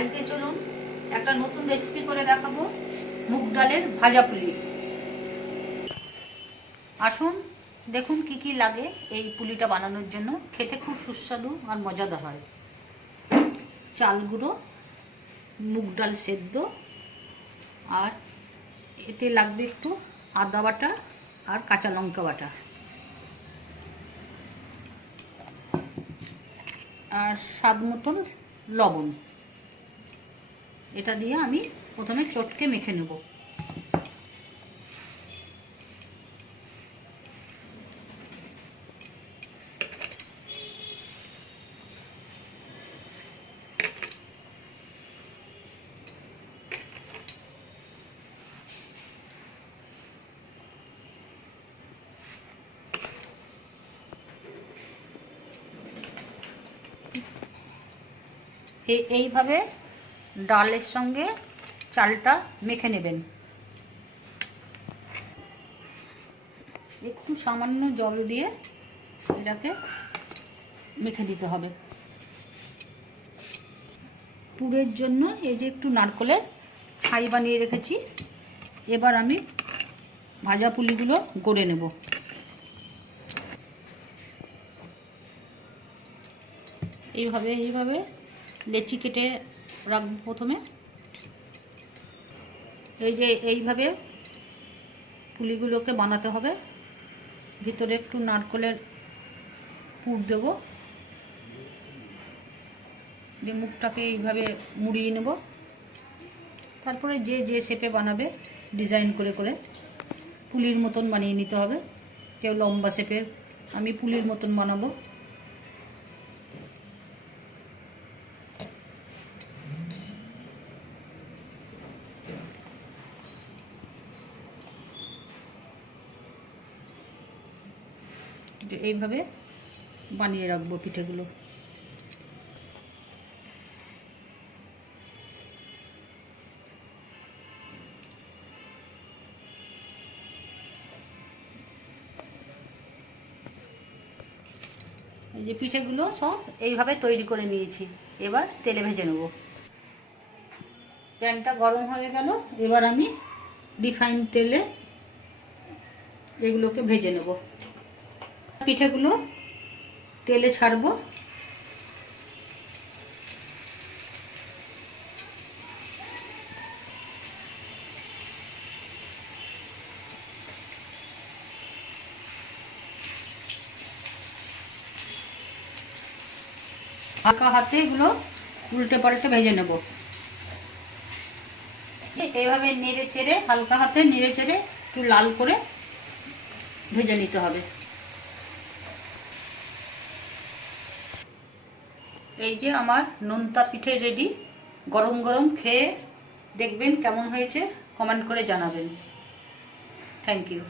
আজকে চলুন একটা নতুন রেসিপি করে দেখাবো, মুগ ডালের ভাজা পুলি। আসুন দেখুন কি কি লাগে এই পুলিটা বানানোর জন্য। খেতে খুব সুস্বাদু আর মজাদার হয়। চাল গুঁড়ো, মুগ ডাল সেদ্ধ, আর এতে লাগবে একটু আদা বাটা আর কাঁচা লঙ্কা বাটা, আর স্বাদ মতন লবণ। এটা দিয়ে আমি প্রথমে চটকে মেখে নেব। এইভাবে ডালের সঙ্গে চালটা মেখে নেবেন। একটু সামান্য জল দিয়ে এটাকে মেখে দিতে হবে। পুরের জন্য এই যে একটু নারকেলের ছাই বানিয়ে রেখেছি। এবার আমি ভাজা পুলিগুলো গড়ে নেব। এইভাবে লেচি কেটে রাখবো প্রথমে। এই যে এইভাবে পুলিগুলোকে বানাতে হবে। ভিতরে একটু নারকেলের পুর দেব, দিয়ে মুখটাকে এইভাবে মুড়িয়ে নেব। তারপরে যে যে শেপে বানাবে ডিজাইন করে করে পুলির মতন বানিয়ে নিতে হবে। কেউ লম্বা শেপের, আমি পুলির মতন বানাবো। এইভাবে বানিয়ে রাখবো পিঠেগুলো। এই যে পিঠেগুলো সব এইভাবে তৈরি করে নিয়েছি। এবার তেলে ভেজে নেব। প্যানটা গরম হয়ে গেল। এবার আমি রিফাইন তেলে এগুলোকে ভেজে নেব। পিঠেগুলো তেলে ছাড়বো। হালকা হাতে এগুলো উল্টে পাল্টে ভেজে নেব। এইভাবে নেড়ে চেড়ে, হালকা হাতে নেড়ে চেড়ে একটু লাল করে ভেজে নিতে হবে। এই যে আমার নোনতা পিঠে রেডি। গরম গরম খেয়ে দেখবেন কেমন হয়েছে, কমেন্ট করে জানাবেন। Thank you.